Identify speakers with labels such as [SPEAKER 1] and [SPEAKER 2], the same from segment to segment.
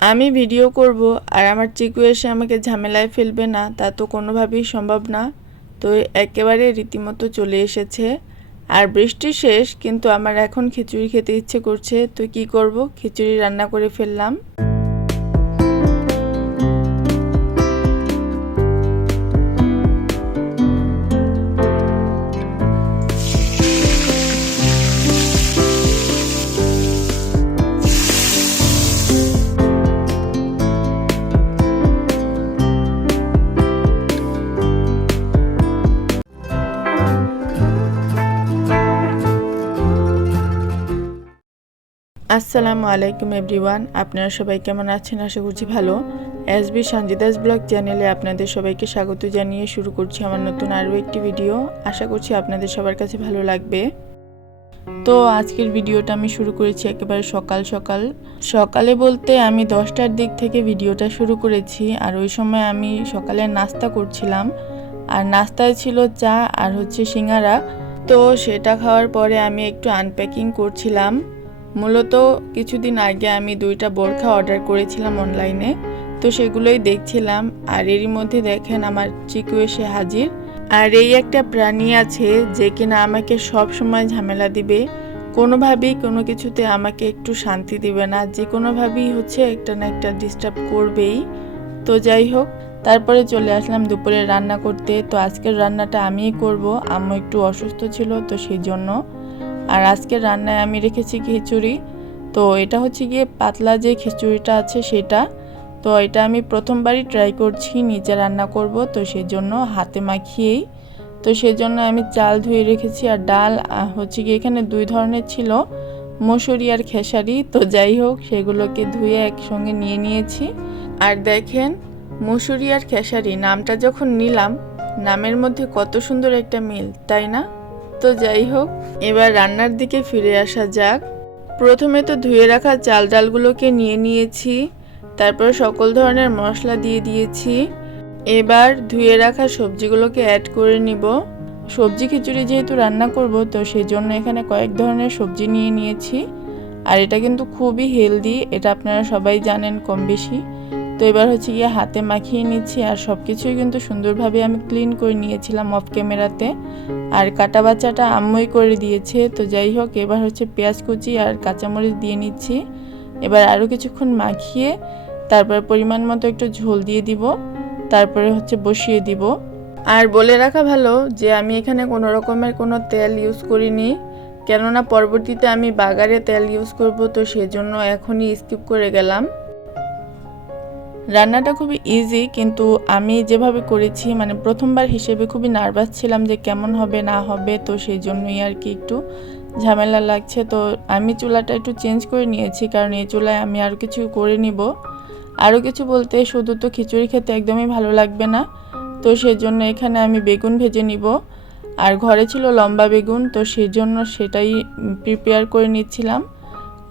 [SPEAKER 1] আমি ভিডিও করব আর আমার চিকু এসে আমাকে ঝামেলায় ফেলবে না, তা তো কোনোভাবেই সম্ভব না। তো একেবারে রীতিমতো চলে এসেছে। আর বৃষ্টি শেষ, কিন্তু আমার এখন খিচুড়ি খেতে ইচ্ছে করছে, তো কি করব? খিচুড়ি রান্না করে ফেললাম। আসসালামু আলাইকুম এভরিওয়ান, আপনারা সবাই কেমন আছেন? আশা করছি ভালো। এস এসবি সঞ্জিদাস ব্লগ চ্যানেলে আপনাদের সবাইকে স্বাগত জানিয়ে শুরু করছি আমার নতুন আরও একটি ভিডিও। আশা করছি আপনাদের সবার কাছে ভালো লাগবে। তো আজকের ভিডিওটা আমি শুরু করেছি একেবারে সকাল সকাল। সকালে বলতে আমি দশটার দিক থেকে ভিডিওটা শুরু করেছি, আর ওই সময় আমি সকালে নাস্তা করছিলাম। আর নাস্তায় ছিল চা আর হচ্ছে সিঙ্গারা। তো সেটা খাওয়ার পরে আমি একটু আনপ্যাকিং করছিলাম। মূলত কিছুদিন আগে আমি দুইটা বোরখা অর্ডার করেছিলাম অনলাইনে তো সেগুলোই দেখছিলাম, আর এরই মধ্যে দেখেন আমার চিকু এসে হাজির। আর এই একটা প্রাণী আছে যে কিনা আমাকে সব সময় ঝামেলা দিবে। কোনোভাবেই কোনো কিছুতে আমাকে একটু শান্তি দিবে না। যে কোনোভাবেই হচ্ছে একটা না একটা ডিস্টার্ব করবেই। তো যাই হোক, তারপরে চলে আসলাম দুপুরে রান্না করতে। তো আজকের রান্নাটা আমিই করব। আম্মু একটু অসুস্থ ছিল, তো সেই জন্য। আর আজকের রান্নায় আমি রেখেছি খিচুড়ি। তো এটা হচ্ছে গিয়ে পাতলা যে খিচুড়িটা আছে সেটা। তো এটা আমি প্রথমবারই ট্রাই করছি, নিজে রান্না করব, তো সেই জন্য হাতে মাখিয়েই। তো সেজন্য আমি চাল ধুয়ে রেখেছি আর ডাল হচ্ছে গিয়ে এখানে দুই ধরনের ছিল, মসুরি আর খেসারি। তো যাই হোক, সেগুলোকে ধুয়ে একসঙ্গে নিয়ে নিয়েছি। আর দেখেন, মসুরি আর খেসারি, নামটা যখন নিলাম, নামের মধ্যে কত সুন্দর একটা মিল, তাই না? তো যাই হোক, এবার রান্নার দিকে ফিরে আসা যাক। প্রথমে তো ধুয়ে রাখা চাল ডালগুলোকে নিয়ে নিয়েছি, তারপর সকল ধরনের মশলা দিয়ে দিয়েছি। এবার ধুয়ে রাখা সবজিগুলোকে অ্যাড করে নিব। সবজি খিচুড়ি যেহেতু রান্না করব, তো সেই জন্য এখানে কয়েক ধরনের সবজি নিয়ে নিয়েছি। আর এটা কিন্তু খুবই হেলদি এটা আপনারা সবাই জানেন কম বেশি তো এবার হচ্ছে গিয়ে হাতে মাখিয়ে নিচ্ছি আর সব কিছুই কিন্তু সুন্দরভাবে আমি ক্লিন করে নিয়েছিলাম অফ ক্যামেরাতে আর কাটা বাচ্চাটা আম্মুই করে দিয়েছে, তো যাই হোক, এবার হচ্ছে পেঁয়াজ কুচি আর কাঁচামরিচ দিয়ে নিচ্ছি। এবার আরও কিছুক্ষণ মাখিয়ে তারপর পরিমাণ মতো একটু ঝোল দিয়ে দিব, তারপরে হচ্ছে বসিয়ে দিব। আর বলে রাখা ভালো যে আমি এখানে কোনো রকমের কোনো তেল ইউজ করিনি, কেননা পরবর্তীতে আমি বাগারে তেল ইউজ করব, তো সেজন্য এখনই স্কিপ করে গেলাম। রান্নাটা খুবই ইজি কিন্তু আমি যেভাবে করেছি মানে প্রথমবার হিসেবে খুবই নার্ভাস ছিলাম যে কেমন হবে, না হবে, তো সেই জন্যই আর কি একটু ঝামেলা লাগছে। তো আমি চুলাটা একটু চেঞ্জ করে নিয়েছি, কারণ এই চুলায় আমি আরও কিছু করে নিব। আরও কিছু বলতে, শুধু তো খিচুড়ি খেতে একদমই ভালো লাগবে না। তো সেই জন্য এখানে আমি বেগুন ভেজে নিব। আর ঘরে ছিল লম্বা বেগুন, তো সেই জন্য সেটাই প্রিপেয়ার করে নিচ্ছিলাম।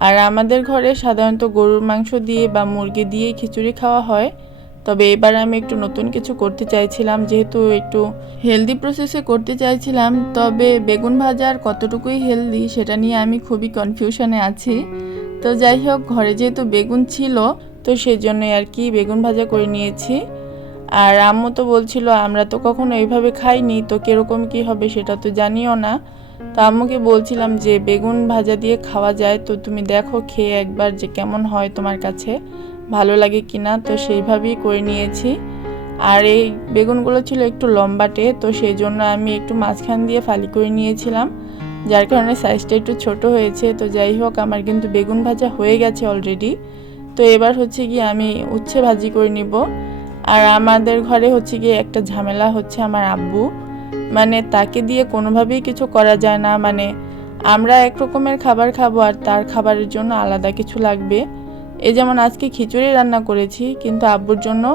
[SPEAKER 1] আর আমাদের ঘরে সাধারণত গরুর মাংস দিয়ে বা মুরগি দিয়েই খিচুড়ি খাওয়া হয়। তবে এবার আমি একটু নতুন কিছু করতে চাইছিলাম, যেহেতু একটু হেলদি প্রসেসে করতে চাইছিলাম, তবে বেগুন ভাজার কতটুকুই হেলদি সেটা নিয়ে আমি খুবই কনফিউশনে আছি। তো যাই হোক, ঘরে যেহেতু বেগুন ছিল, তো সেই জন্যই আর কি বেগুন ভাজা করে নিয়েছি। আর আম্মু তো বলছিল, আমরা তো কখনো এইভাবে খাইনি, তো কীরকম কী হবে সেটা তো জানিও না। তো আম্মুকে বলছিলাম যে, বেগুন ভাজা দিয়ে খাওয়া যায়, তো তুমি দেখো খেয়ে একবার যে কেমন হয় তোমার কাছে, ভালো লাগে কি না? তো সেইভাবেই করে নিয়েছি। আর এই বেগুনগুলো ছিল একটু লম্বাটে, তো সেই জন্য আমি একটু মাঝখান দিয়ে ফালি করে নিয়েছিলাম, যার কারণে সাইজটা একটু ছোট হয়েছে। তো যাই হোক, আমার কিন্তু বেগুন ভাজা হয়ে গেছে অলরেডি তো এবার হচ্ছে গিয়ে আমি উচ্ছে ভাজি করে নিব। আর আমাদের ঘরে হচ্ছে গিয়ে একটা ঝামেলা হচ্ছে আমার আব্বু। মানে তাকে দিয়ে কোনোভাবেই কিছু করা যায় না। মানে আমরা এক রকমের খাবার খাব আর তার খাবারের জন্য আলাদা কিছু লাগবে। এই যেমন আজকে খিচুড়ি রান্না করেছি, কিন্তু আব্বুর জন্য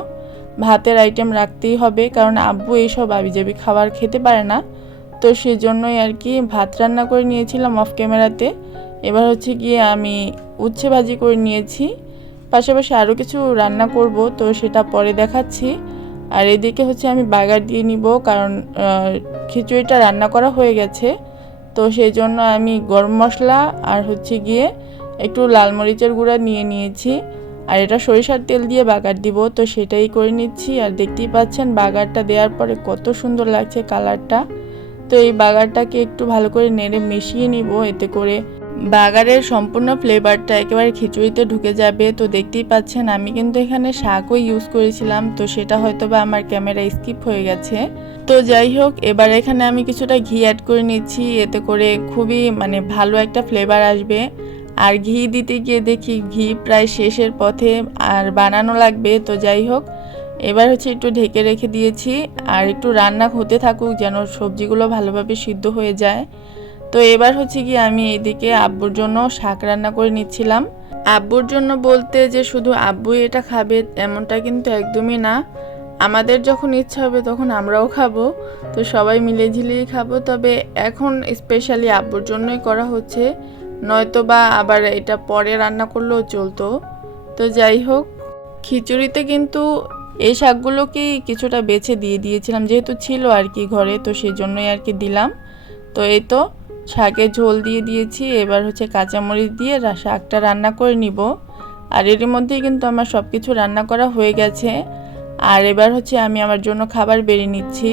[SPEAKER 1] ভাতের আইটেম রাখতেই হবে, কারণ আব্বু এইসব আবিজাবি খাবার খেতে পারে না। তো সেজন্যই আর কি ভাত রান্না করে নিয়েছিলাম অফ ক্যামেরাতে এবার হচ্ছে গিয়ে আমি উচ্ছে ভাজি করে নিয়েছি। পাশাপাশি আরও কিছু রান্না করব, তো সেটা পরে দেখাচ্ছি। আর এদিকে হচ্ছে আমি বাগার দিয়ে নিব, কারণ খিচুড়িটা রান্না করা হয়ে গেছে। তো সেই জন্য আমি গরম মশলা আর হচ্ছে গিয়ে একটু লাল মরিচের গুঁড়া নিয়ে নিয়েছি। আর এটা সরিষার তেল দিয়ে বাগার দিব, তো সেটাই করে নিচ্ছি। আর দেখতেই পাচ্ছেন বাগারটা দেওয়ার পরে কত সুন্দর লাগছে কালারটা। তো এই বাগারটাকে একটু ভালো করে নেড়ে মিশিয়ে নিব, এতে করে বাগারের সম্পূর্ণ ফ্লেভারটা একেবারে খিচুড়িতে ঢুকে যাবে। তো দেখতেই পাচ্ছেন, আমি কিন্তু এখানে শাকও ইউজ করেছিলাম। তো সেটা হয়তো বা আমার ক্যামেরা স্কিপ হয়ে গেছে। তো যাই হোক, এবার এখানে আমি কিছুটা ঘি অ্যাড করে নিচ্ছি। এতে করে খুবই মানে ভালো একটা ফ্লেভার আসবে। আর ঘি দিতে গিয়ে দেখি ঘি প্রায় শেষের পথে আর বানানো লাগবে। তো যাই হোক, এবার হচ্ছে একটু ঢেকে রেখে দিয়েছি। আর একটু রান্না হতে থাকুক যেন সবজিগুলো ভালোভাবে সিদ্ধ হয়ে যায়। তো এবার হচ্ছে কি আমি এইদিকে আব্বুর জন্য শাক রান্না করে নিচ্ছিলাম। আব্বুর জন্য বলতে যে শুধু আব্বুই এটা খাবে এমনটা কিন্তু একদমই না। আমাদের যখন ইচ্ছা হবে তখন আমরাও খাব, তো সবাই মিলে ঝিলিয়ে খাব। তবে এখন স্পেশালি আব্বুর জন্যই করা হচ্ছে, নয়তো বা আবার এটা পরে রান্না করলেও চলতো। তো যাই হোক, খিচুড়িতে কিন্তু এই শাকগুলোকেই কিছুটা বেছে দিয়ে দিয়েছিলাম, যেহেতু ছিল আর কি ঘরে, তো সেই জন্যই আর কি দিলাম। তো এই তো শাকের ঝোল দিয়ে দিয়েছি, এবার হচ্ছে কাঁচামরিচ দিয়ে শাকটা রান্না করে নিব। আর এর মধ্যেই কিন্তু আমার সব কিছু রান্না করা হয়ে গেছে। আর এবার হচ্ছে আমি আমার জন্য খাবার বেড়ে নিচ্ছি।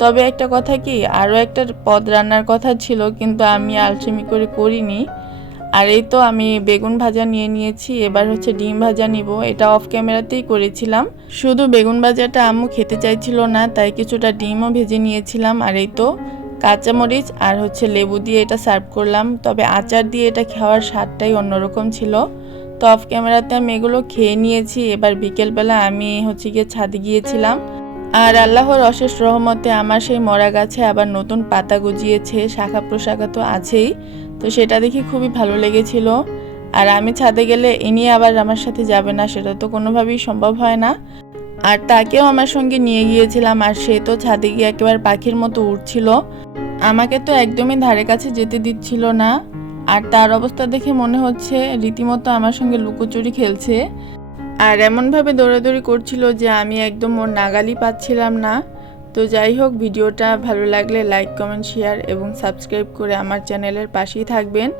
[SPEAKER 1] তবে একটা কথা কি, আরও একটা পদ রান্নার কথা ছিল, কিন্তু আমি আলসেমি করে করিনি। আর এই তো আমি বেগুন ভাজা নিয়ে নিয়েছি, এবার হচ্ছে ডিম ভাজা নিব। এটা অফ ক্যামেরাতেই করেছিলাম। শুধু বেগুন ভাজাটা আম্মু খেতে চাইছিল না, তাই কিছুটা ডিমও ভেজে নিয়েছিলাম। আর এই তো কাঁচামরিচ আর হচ্ছে লেবু দিয়ে এটা সার্ভ করলাম। তবে আচার দিয়ে এটা খাওয়ার স্বাদটাই অন্যরকম ছিল। তো অফ ক্যামেরাতে আমি এগুলো খেয়ে নিয়েছি। এবার বিকেলবেলা আমি হচ্ছে গিয়ে ছাদে গিয়েছিলাম। আর আল্লাহর অশেষ রহমতে আমার সেই মরা গাছে আবার নতুন পাতা গজিয়েছে। শাখা প্রশাখা তো আছেই। তো সেটা দেখে খুবই ভালো লেগেছিল। আর আমি ছাদে গেলে ইনি আবার আমার সাথে যাবে না, সেটা তো কোনোভাবেই সম্ভব হয় না। আর তাকেও আমার সঙ্গে নিয়ে গিয়েছিলাম। আর সে তো ছাদে গিয়ে একেবারে পাখির মতো উঠছিল আমাকে তো একদমই ধারে কাছে যেতে দিচ্ছিল না। আর তার অবস্থা দেখে মনে হচ্ছে রীতিমতো আমার সঙ্গে লুকোচুরি খেলছে। আর এমনভাবে দৌড়াদৌড়ি করছিল যে আমি একদম ওর নাগালই পাচ্ছিলাম না। তো যাই হোক, ভিডিওটা ভালো লাগলে লাইক কমেন্ট শেয়ার এবং সাবস্ক্রাইব করে আমার চ্যানেলের পাশেই থাকবেন।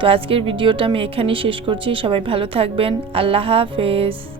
[SPEAKER 1] তো আজকের ভিডিওটা আমি এখানেই শেষ করছি। সবাই ভালো থাকবেন। আল্লাহ হাফেজ।